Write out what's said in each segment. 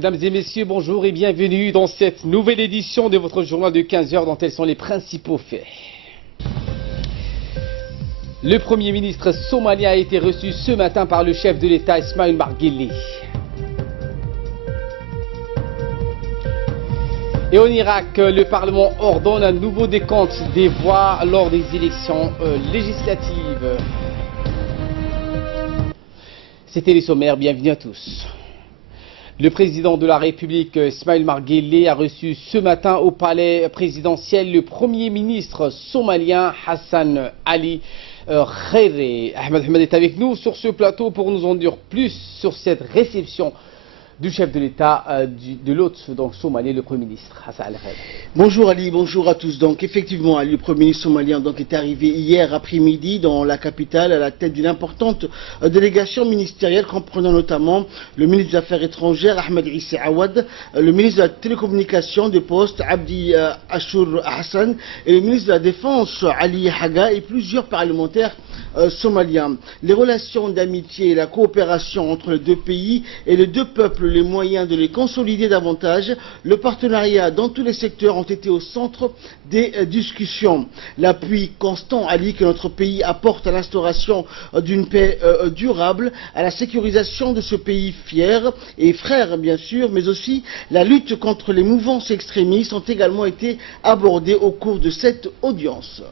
Mesdames et messieurs, bonjour et bienvenue dans cette nouvelle édition de votre journal de 15h dont tels sont les principaux faits. Le Premier ministre somalien a été reçu ce matin par le chef de l'État Ismaïl Omar Guelleh. Et en Irak, le Parlement ordonne un nouveau décompte des voix lors des élections législatives. C'était les sommaires, bienvenue à tous. Le président de la République, Ismaïl Omar Guelleh, a reçu ce matin au palais présidentiel le Premier ministre somalien Hassan Ali Khairé. Ahmed Ahmed est avec nous sur ce plateau pour nous en dire plus sur cette réception du chef de l'État de l'hôte donc somalien, le Premier ministre Hassan Ali Khairé. Bonjour Ali, bonjour à tous. Donc effectivement, Ali, le Premier ministre somalien est arrivé hier après-midi dans la capitale à la tête d'une importante délégation ministérielle comprenant notamment le ministre des Affaires étrangères Ahmed Issa Awad, le ministre de la Télécommunication des Postes Abdi Ashur Hassan et le ministre de la Défense Ali Haga et plusieurs parlementaires somaliens. Les relations d'amitié et la coopération entre les deux pays et les deux peuples, les moyens de les consolider davantage, le partenariat dans tous les secteurs ont été au centre des discussions. L'appui constant, Ali, que notre pays apporte à l'instauration d'une paix durable, à la sécurisation de ce pays fier et frère bien sûr, mais aussi la lutte contre les mouvances extrémistes ont également été abordés au cours de cette audience.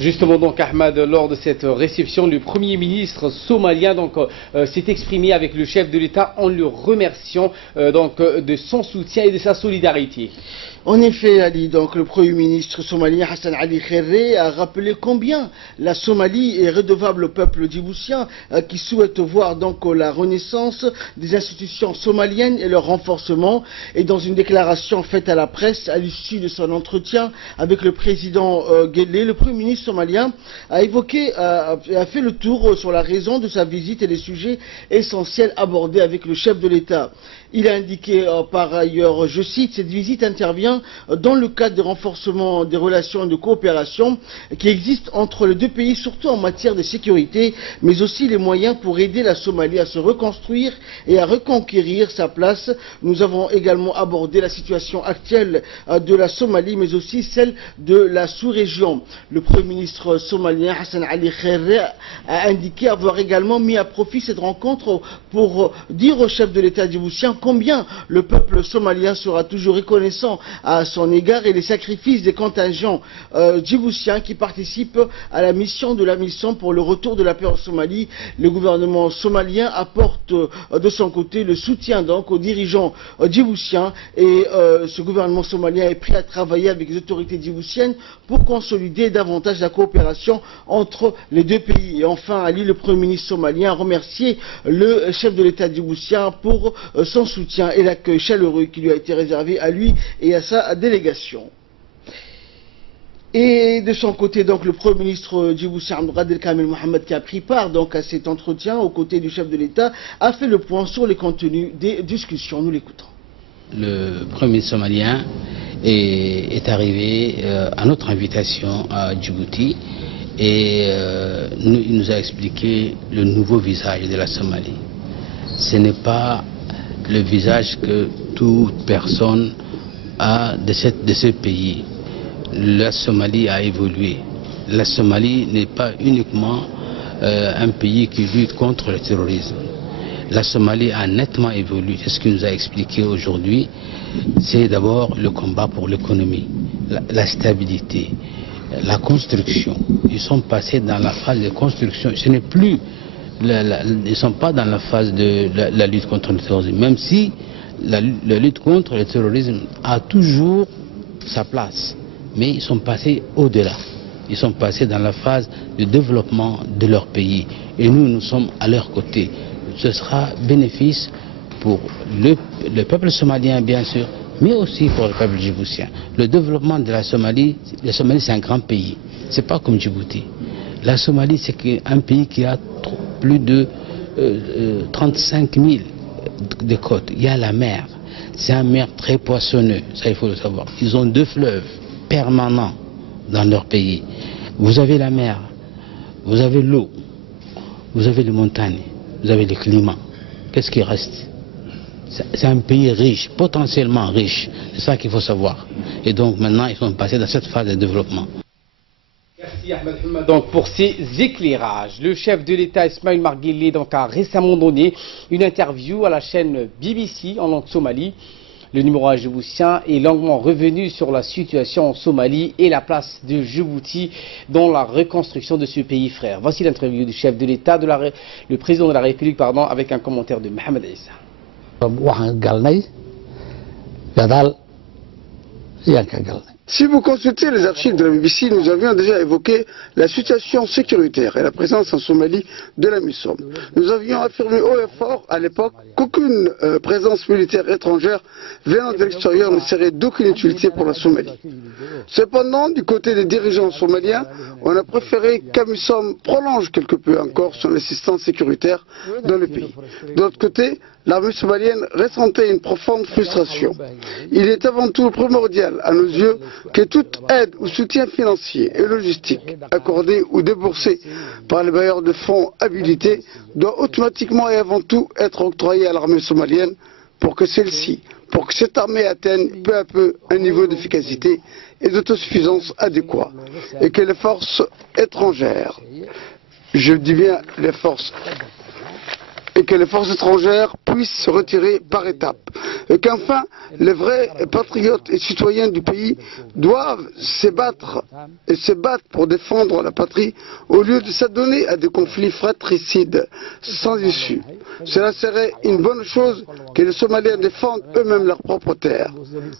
Justement donc Ahmad, lors de cette réception, le Premier ministre somalien s'est exprimé avec le chef de l'État en le remerciant de son soutien et de sa solidarité. En effet, Ali, le Premier ministre somalien Hassan Ali Khairé a rappelé combien la Somalie est redevable au peuple djiboutien qui souhaite voir la renaissance des institutions somaliennes et leur renforcement. Et dans une déclaration faite à la presse à l'issue de son entretien avec le président Guelleh, le Premier ministre somalien a fait le tour sur la raison de sa visite et les sujets essentiels abordés avec le chef de l'État. Il a indiqué par ailleurs, je cite, cette visite intervient dans le cadre du renforcement des relations de coopération qui existent entre les deux pays, surtout en matière de sécurité, mais aussi les moyens pour aider la Somalie à se reconstruire et à reconquérir sa place. Nous avons également abordé la situation actuelle de la Somalie, mais aussi celle de la sous-région. Le Premier ministre somalien Hassan Ali Khairé a indiqué avoir également mis à profit cette rencontre pour dire au chef de l'État djiboutien combien le peuple somalien sera toujours reconnaissant à son égard et les sacrifices des contingents djiboutiens qui participent à la mission de la mission pour le retour de la paix en Somalie. Le gouvernement somalien apporte de son côté le soutien aux dirigeants djiboutiens et ce gouvernement somalien est prêt à travailler avec les autorités djiboutiennes pour consolider davantage la coopération entre les deux pays. Et enfin, Ali, le Premier ministre somalien, a remercié le chef de l'État djiboutien pour son soutien et l'accueil chaleureux qui lui a été réservé à lui et à sa délégation. Et de son côté, le Premier ministre djiboutien Abdel Kamel Mohamed, qui a pris part à cet entretien aux côtés du chef de l'État, a fait le point sur les contenus des discussions. Nous l'écoutons. Le Premier ministre somalien est arrivé à notre invitation à Djibouti et il nous a expliqué le nouveau visage de la Somalie. Ce n'est pas le visage que toute personne a de ce pays. La Somalie a évolué. La Somalie n'est pas uniquement un pays qui lutte contre le terrorisme. La Somalie a nettement évolué. C'est ce qu'il nous a expliqué aujourd'hui. C'est d'abord le combat pour l'économie, la stabilité, la construction. Ils sont passés dans la phase de construction. Ce n'est plus ils ne sont pas dans la phase de la lutte contre le terrorisme, même si la lutte contre le terrorisme a toujours sa place. Mais ils sont passés au-delà. Ils sont passés dans la phase de développement de leur pays. Et nous sommes à leur côté. Ce sera bénéfice pour le peuple somalien, bien sûr, mais aussi pour le peuple djiboutien. Le développement de la Somalie c'est un grand pays. C'est pas comme Djibouti. La Somalie, c'est un pays qui a plus de 35 000 de côtes. Il y a la mer. C'est un mer très poissonneux, ça il faut le savoir. Ils ont 2 fleuves permanents dans leur pays. Vous avez la mer, vous avez l'eau, vous avez les montagnes, vous avez le climat. Qu'est-ce qui reste? C'est un pays riche, potentiellement riche. C'est ça qu'il faut savoir. Et donc maintenant, ils sont passés dans cette phase de développement. Merci Ahmed Hamad donc pour ces éclairages. Le chef de l'État Ismaïl Marguerite donc a récemment donné une interview à la chaîne BBC en langue somalie. Le numéro djiboutien est longuement revenu sur la situation en Somalie et la place de Djibouti dans la reconstruction de ce pays frère. Voici l'interview du chef de l'État, le président de la République, pardon, avec un commentaire de Mohamed Issa. Si vous consultez les archives de la BBC, nous avions déjà évoqué la situation sécuritaire et la présence en Somalie de la MISOM. Nous avions affirmé haut et fort à l'époque qu'aucune présence militaire étrangère venant de l'extérieur ne serait d'aucune utilité pour la Somalie. Cependant, du côté des dirigeants somaliens, on a préféré qu'AMISOM prolonge quelque peu encore son assistance sécuritaire dans le pays. De l'autre côté, l'armée somalienne ressentait une profonde frustration. Il est avant tout primordial à nos yeux que toute aide ou soutien financier et logistique accordé ou déboursé par les bailleurs de fonds habilités doit automatiquement et avant tout être octroyé à l'armée somalienne pour que cette armée atteigne peu à peu un niveau d'efficacité et d'autosuffisance adéquat et que les forces étrangères, je dis bien les forces étrangères puissent se retirer par étapes. Et qu'enfin, les vrais patriotes et citoyens du pays doivent se battre pour défendre la patrie au lieu de s'adonner à des conflits fratricides sans issue. Cela serait une bonne chose que les Somaliens défendent eux-mêmes leur propre terre.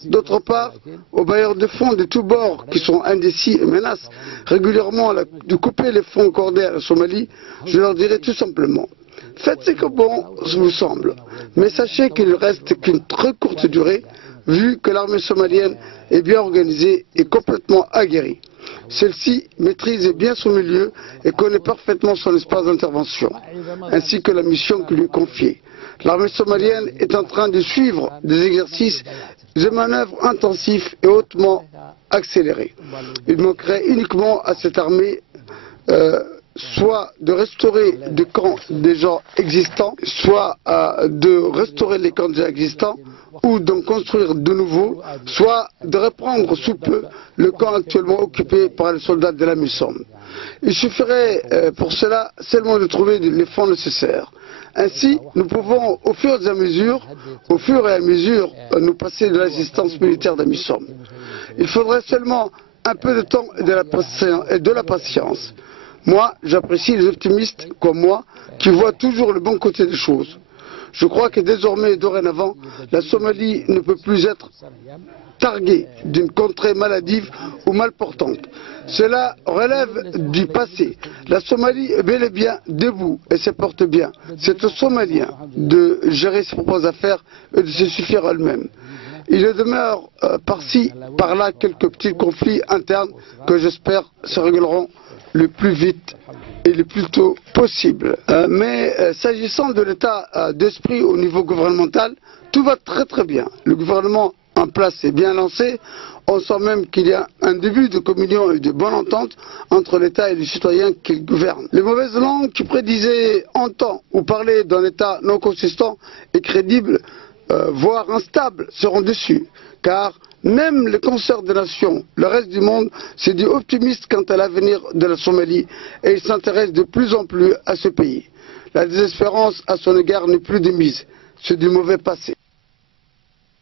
D'autre part, aux bailleurs de fonds de tous bords qui sont indécis et menacent régulièrement de couper les fonds accordés à la Somalie, je leur dirais tout simplement: faites ce que bon vous semble, mais sachez qu'il ne reste qu'une très courte durée, vu que l'armée somalienne est bien organisée et complètement aguerrie. Celle-ci maîtrise bien son milieu et connaît parfaitement son espace d'intervention, ainsi que la mission qui lui est confiée. L'armée somalienne est en train de suivre des exercices de manœuvres intensifs et hautement accélérés. Il manquerait uniquement à cette armée soit de restaurer des camps déjà existants, soit de restaurer les camps déjà existants, ou d'en construire de nouveaux, soit de reprendre sous peu le camp actuellement occupé par les soldats de la MISOM. Il suffirait pour cela seulement de trouver les fonds nécessaires. Ainsi, nous pouvons au fur et à mesure nous passer de l'assistance militaire de la MISOM. Il faudrait seulement un peu de temps et de la patience. Moi, j'apprécie les optimistes comme moi qui voient toujours le bon côté des choses. Je crois que désormais et dorénavant, la Somalie ne peut plus être targuée d'une contrée maladive ou mal portante. Cela relève du passé. La Somalie est bel et bien debout et se porte bien. C'est aux Somaliens de gérer ses propres affaires et de se suffire à eux-mêmes. Il demeure par-ci, par-là quelques petits conflits internes que j'espère se régleront le plus vite et le plus tôt possible. Mais s'agissant de l'état d'esprit au niveau gouvernemental, tout va très très bien. Le gouvernement en place est bien lancé. On sent même qu'il y a un début de communion et de bonne entente entre l'État et les citoyens qu'il gouverne. Les mauvaises langues qui prédisaient en temps ou parlaient d'un État non consistant et crédible, voire instable, seront déçus. Car même les concerts des nations, le reste du monde, se dit optimiste quant à l'avenir de la Somalie et il s'intéresse de plus en plus à ce pays. La désespérance à son égard n'est plus de mise, c'est du mauvais passé.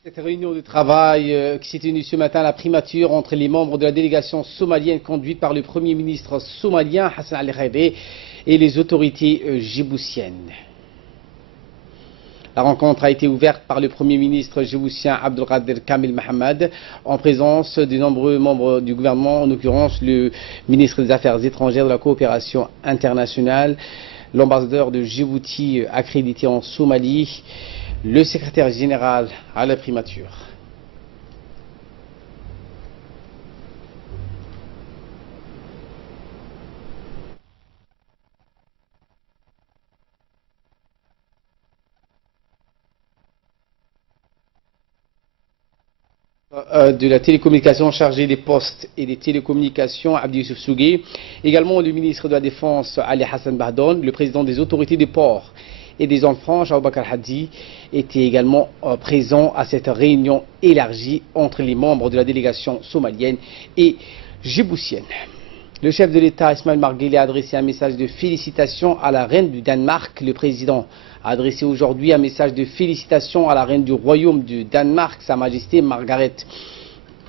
Cette réunion de travail qui s'est tenue ce matin à la primature entre les membres de la délégation somalienne conduite par le Premier ministre somalien Hassan Ali Khairé et les autorités djiboutiennes. La rencontre a été ouverte par le Premier ministre djiboutien Abdelkader Kamil Mohamed en présence de nombreux membres du gouvernement, en l'occurrence le ministre des Affaires étrangères, de la coopération internationale, l'ambassadeur de Djibouti accrédité en Somalie, le secrétaire général à la primature. De la télécommunication chargé des postes et des télécommunications, Abdi Youssouf Sougé. Également le ministre de la Défense, Ali Hassan Bahdon, le président des autorités des ports et des zones franches, Aboubakar Hadi, étaient également présents à cette réunion élargie entre les membres de la délégation somalienne et djiboutienne. Le chef de l'État, Ismaël Marguerite, a adressé un message de félicitations à la reine du Danemark. Le président a adressé aujourd'hui un message de félicitations à la reine du royaume du Danemark, Sa Majesté Margaret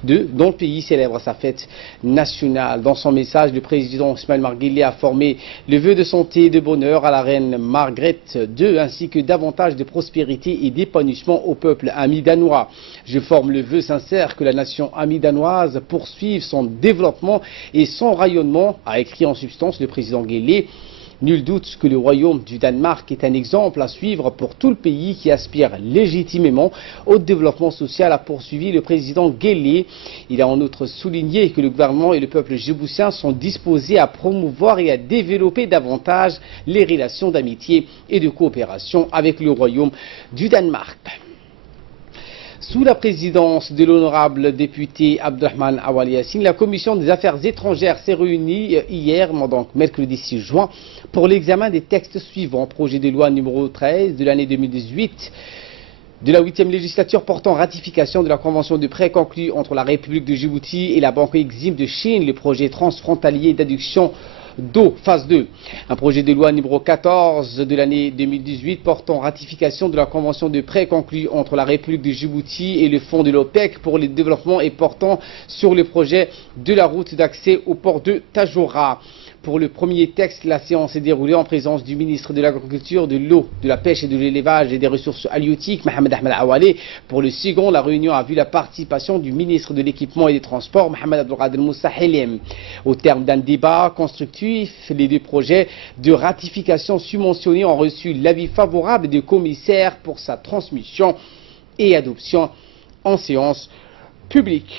II, dont le pays célèbre sa fête nationale. Dans son message, le président Ismaël Marguerite a formé le vœu de santé et de bonheur à la reine Margaret II, ainsi que davantage de prospérité et d'épanouissement au peuple ami danois. Je forme le vœu sincère que la nation amie danoise poursuive son développement et son rayonnement, a écrit en substance le président Guélé. Nul doute que le royaume du Danemark est un exemple à suivre pour tout le pays qui aspire légitimement au développement social, a poursuivi le président Guélé. Il a en outre souligné que le gouvernement et le peuple djiboutien sont disposés à promouvoir et à développer davantage les relations d'amitié et de coopération avec le royaume du Danemark. Sous la présidence de l'honorable député Abdelrahman Awal Yassine, la commission des affaires étrangères s'est réunie hier, donc mercredi 6 juin, pour l'examen des textes suivants. Projet de loi numéro 13 de l'année 2018 de la 8e législature portant ratification de la convention de prêt conclue entre la République de Djibouti et la Banque Exim de Chine, le projet transfrontalier d'adduction d'eau, phase 2. Un projet de loi numéro 14 de l'année 2018 portant ratification de la convention de prêt conclue entre la République de Djibouti et le fonds de l'OPEC pour le développement et portant sur le projet de la route d'accès au port de Tajoura. Pour le premier texte, la séance s'est déroulée en présence du ministre de l'Agriculture, de l'eau, de la pêche et de l'élevage et des ressources halieutiques, Mohamed Ahmed Awalé. Pour le second, la réunion a vu la participation du ministre de l'Équipement et des Transports, Mohamed Abdelkader Moussa Helem. Au terme d'un débat constructif, les deux projets de ratification subventionnés ont reçu l'avis favorable des commissaires pour sa transmission et adoption en séance publique.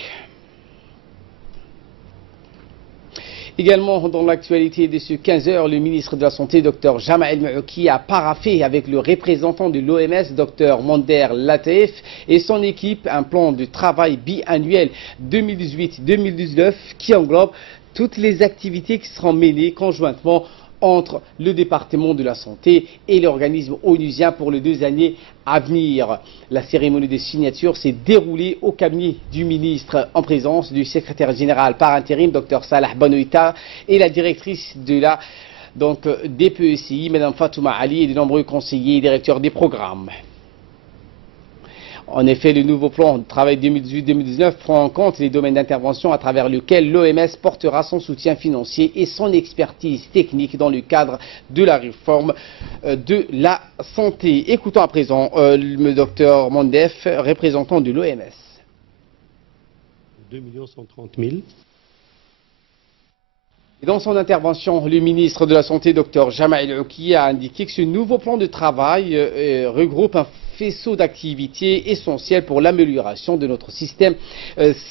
Également dans l'actualité de ce 15h, le ministre de la Santé, Dr Jamal El-Maouki, a paraphé avec le représentant de l'OMS, Dr Monder Lateef, et son équipe un plan de travail biannuel 2018-2019 qui englobe toutes les activités qui seront menées conjointement entre le département de la santé et l'organisme onusien pour les 2 années à venir. La cérémonie de signature s'est déroulée au cabinet du ministre en présence du secrétaire général par intérim, Dr Salah Banoïta, et la directrice de la DPECI, Mme Fatouma Ali, et de nombreux conseillers et directeurs des programmes. En effet, le nouveau plan de travail 2018-2019 prend en compte les domaines d'intervention à travers lesquels l'OMS portera son soutien financier et son expertise technique dans le cadre de la réforme de la santé. Écoutons à présent le docteur Mondef, représentant de l'OMS. 2 130 000. Dans son intervention, le ministre de la Santé, Dr Jamal El-Maouki, a indiqué que ce nouveau plan de travail regroupe un faisceau d'activités essentielles pour l'amélioration de notre système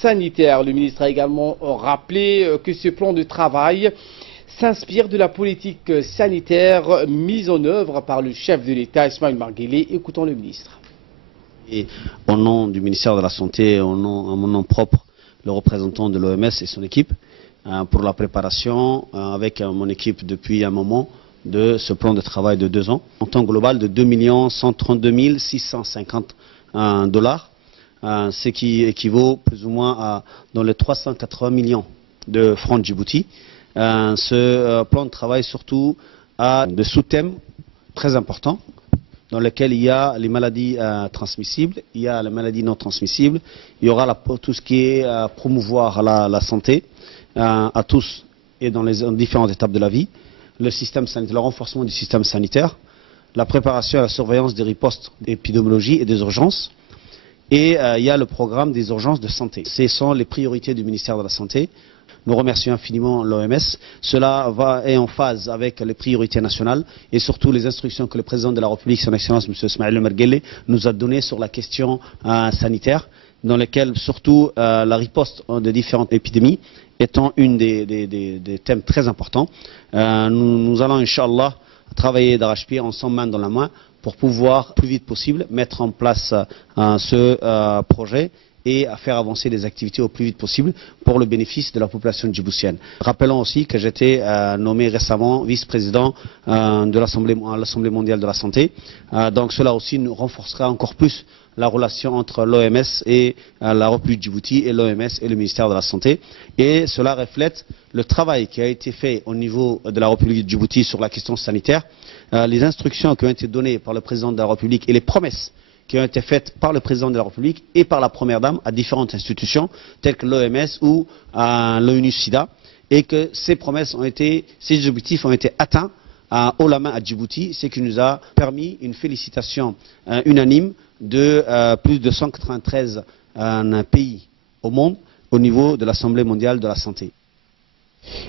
sanitaire. Le ministre a également rappelé que ce plan de travail s'inspire de la politique sanitaire mise en œuvre par le chef de l'État, Ismaël Marguerite. Écoutons le ministre. Et au nom du ministère de la Santé, à mon nom propre, le représentant de l'OMS et son équipe, pour la préparation avec mon équipe depuis un moment de ce plan de travail de 2 ans. En temps global de 2 132 650 $, ce qui équivaut plus ou moins à dans les 380 millions de francs de Djibouti. Ce plan de travail surtout a des sous-thèmes très importants dans lesquels il y a les maladies transmissibles, il y a les maladies non transmissibles, il y aura tout ce qui est promouvoir la santé à tous et dans les différentes étapes de la vie, le système sanitaire, le renforcement du système sanitaire, la préparation et la surveillance des ripostes d'épidémiologie et des urgences, et il y a le programme des urgences de santé. Ce sont les priorités du ministère de la Santé. Nous remercions infiniment l'OMS. Cela est en phase avec les priorités nationales et surtout les instructions que le président de la République, son Excellence M. Ismaël Omar Guelleh, nous a données sur la question sanitaire, dans lesquelles surtout la riposte de différentes épidémies étant une des thèmes très importants. Nous allons, Inch'Allah, travailler d'arrache-pied ensemble, main dans la main, pour pouvoir, plus vite possible, mettre en place ce projet et à faire avancer les activités au plus vite possible pour le bénéfice de la population djiboutienne. Rappelons aussi que j'étais nommé récemment vice-président de l'Assemblée mondiale de la santé. Donc cela aussi nous renforcera encore plus la relation entre l'OMS et la République Djibouti et l'OMS et le ministère de la Santé. Et cela reflète le travail qui a été fait au niveau de la République Djibouti sur la question sanitaire, les instructions qui ont été données par le président de la République et les promesses qui ont été faites par le président de la République et par la Première Dame à différentes institutions telles que l'OMS ou l'ONU-SIDA, et que ces promesses ces objectifs ont été atteints haut la main à Djibouti, ce qui nous a permis une félicitation unanime de plus de 193 pays au monde au niveau de l'Assemblée mondiale de la santé.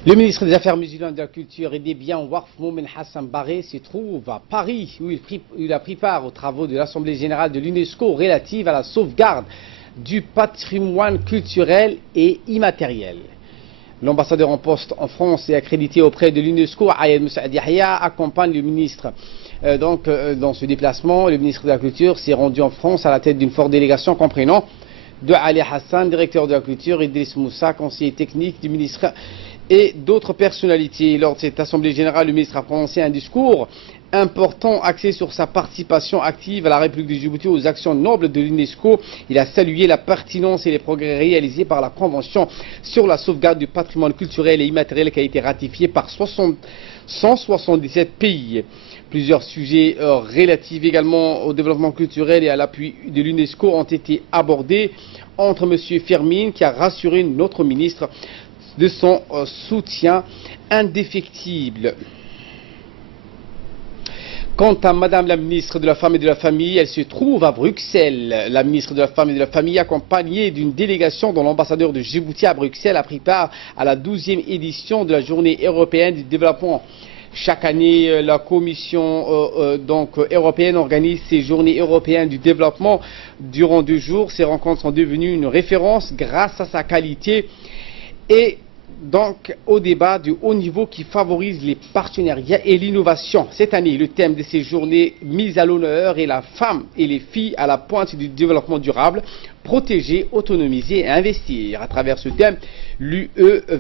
Le ministre des Affaires musulmanes, de la Culture et des Biens Waqf, Moumen Hassan Barré, se trouve à Paris, où il a pris part aux travaux de l'Assemblée générale de l'UNESCO relative à la sauvegarde du patrimoine culturel et immatériel. L'ambassadeur en poste en France et accrédité auprès de l'UNESCO, Ayed Moussaad Yahya, accompagne le ministre. Dans ce déplacement, le ministre de la Culture s'est rendu en France à la tête d'une forte délégation comprenant de Ali Hassan, directeur de la Culture, Idriss Moussa, conseiller technique du ministre, et d'autres personnalités. Lors de cette assemblée générale, le ministre a prononcé un discours important axé sur sa participation active à la République de Djibouti aux actions nobles de l'UNESCO. Il a salué la pertinence et les progrès réalisés par la Convention sur la sauvegarde du patrimoine culturel et immatériel qui a été ratifiée par 177 pays. Plusieurs sujets relatifs également au développement culturel et à l'appui de l'UNESCO ont été abordés entre M. Firmin, qui a rassuré notre ministre de son soutien indéfectible. Quant à Madame la ministre de la Femme et de la Famille, elle se trouve à Bruxelles. La ministre de la Femme et de la Famille, accompagnée d'une délégation dont l'ambassadeur de Djibouti à Bruxelles, a pris part à la 12e édition de la Journée européenne du développement. Chaque année, la Commission européenne organise ces journées européennes du développement durant 2 jours. Ces rencontres sont devenues une référence grâce à sa qualité et donc au débat de haut niveau qui favorise les partenariats et l'innovation. Cette année, le thème de ces journées mises à l'honneur est la femme et les filles à la pointe du développement durable, protéger, autonomiser et investir. À travers ce thème, l'UE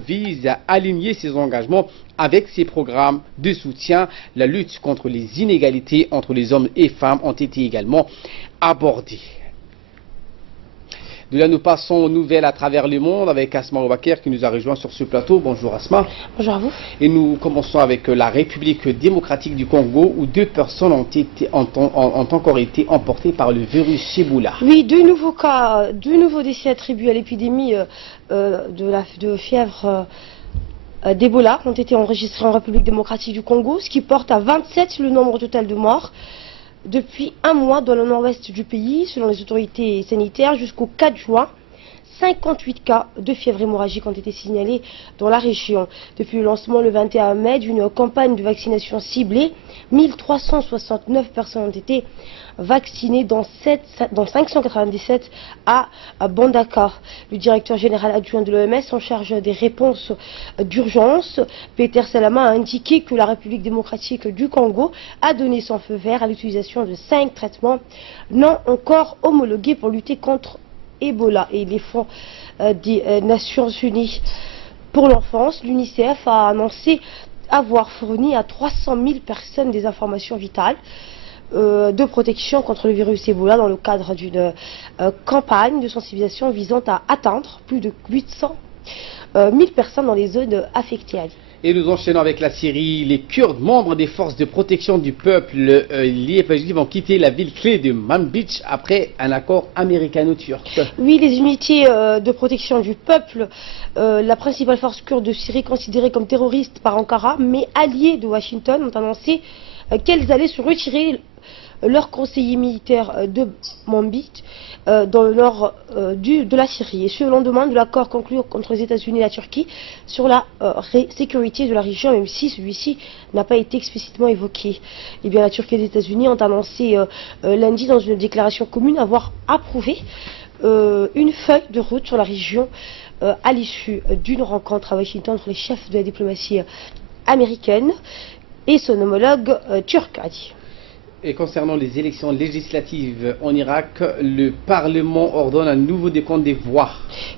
vise à aligner ses engagements avec ses programmes de soutien. La lutte contre les inégalités entre les hommes et femmes ont été également abordées. De là, nous passons aux nouvelles à travers le monde avec Asma Oubaker qui nous a rejoint sur ce plateau. Bonjour Asma. Bonjour à vous. Et nous commençons avec la République démocratique du Congo où 2 personnes ont encore été emportées par le virus Ebola. Oui, 2 nouveaux cas, 2 nouveaux décès attribués à l'épidémie de fièvre d'Ebola ont été enregistrés en République démocratique du Congo, ce qui porte à 27 le nombre total de morts depuis 1 mois dans le nord-ouest du pays, selon les autorités sanitaires. Jusqu'au 4 juin, 58 cas de fièvre hémorragique ont été signalés dans la région. Depuis le lancement le 21 mai d'une campagne de vaccination ciblée, 1369 personnes ont été vaccinées, dont 597 à Bandaka. Le directeur général adjoint de l'OMS en charge des réponses d'urgence, Peter Salama, a indiqué que la République démocratique du Congo a donné son feu vert à l'utilisation de 5 traitements non encore homologués pour lutter contre Ebola. Et les fonds des Nations Unies pour l'enfance, l'UNICEF, a annoncé avoir fourni à 300 000 personnes des informations vitales de protection contre le virus Ebola dans le cadre d'une campagne de sensibilisation visant à atteindre plus de 800 000 personnes dans les zones affectées. Et nous enchaînons avec la Syrie. Les Kurdes, membres des forces de protection du peuple, l'IPJ, vont quitter la ville clé de Manbij après un accord américano-turc. Oui, les unités de protection du peuple, la principale force kurde de Syrie considérée comme terroriste par Ankara, mais alliée de Washington, ont annoncé qu'elles allaient se retirer leurs conseillers militaires de Manbij dans le nord de la Syrie. Et ce, au lendemain de l'accord conclu entre les États-Unis et la Turquie sur la sécurité de la région, même si celui-ci n'a pas été explicitement évoqué. Eh bien, la Turquie et les États-Unis ont annoncé lundi dans une déclaration commune avoir approuvé une feuille de route sur la région à l'issue d'une rencontre à Washington entre les chefs de la diplomatie américaine et son homologue turc, a dit. Et concernant les élections législatives en Irak, le Parlement ordonne un nouveau décompte des voix.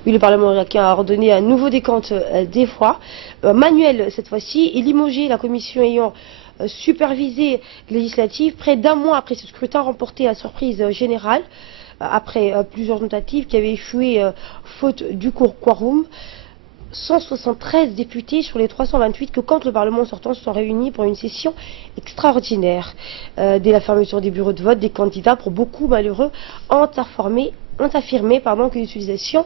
Oui, le Parlement irakien a ordonné un nouveau décompte des voix, manuel cette fois-ci, et limogé la commission ayant supervisé les législatives près d'un mois après ce scrutin remporté à surprise générale, après plusieurs tentatives qui avaient échoué faute du quorum. 173 députés sur les 328 que compte le Parlement sortant se sont réunis pour une session extraordinaire. Dès la fermeture des bureaux de vote, des candidats, pour beaucoup malheureux, ont affirmé que l'utilisation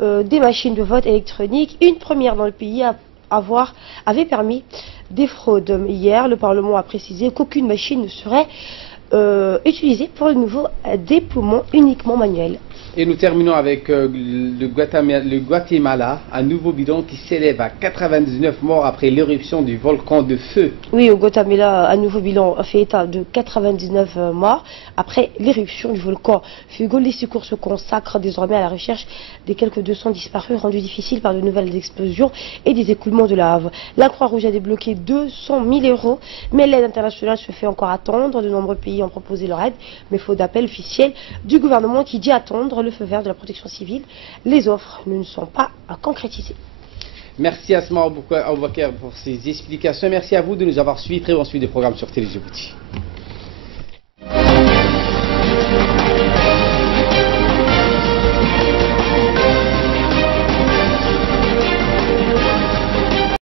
des machines de vote électroniques, une première dans le pays, avait permis des fraudes. Hier, le Parlement a précisé qu'aucune machine ne serait utilisée pour le nouveau déploiement uniquement manuel. Et nous terminons avec le Guatemala, un nouveau bilan qui s'élève à 99 morts après l'éruption du volcan de feu. Oui, au Guatemala, un nouveau bilan fait état de 99 morts après l'éruption du volcan Fuego. Les secours se consacrent désormais à la recherche des quelques 200 disparus rendus difficiles par de nouvelles explosions et des écoulements de lave. La Croix-Rouge a débloqué 200 000 euros, mais l'aide internationale se fait encore attendre. De nombreux pays ont proposé leur aide, mais faute d'appel officiel du gouvernement qui dit attendre le feu vert de la protection civile. Les offres ne sont pas concrétisées. Merci Asma Aboubakar pour ces explications. Merci à vous de nous avoir suivis. Très bon suivi des programmes sur Télé Djibouti.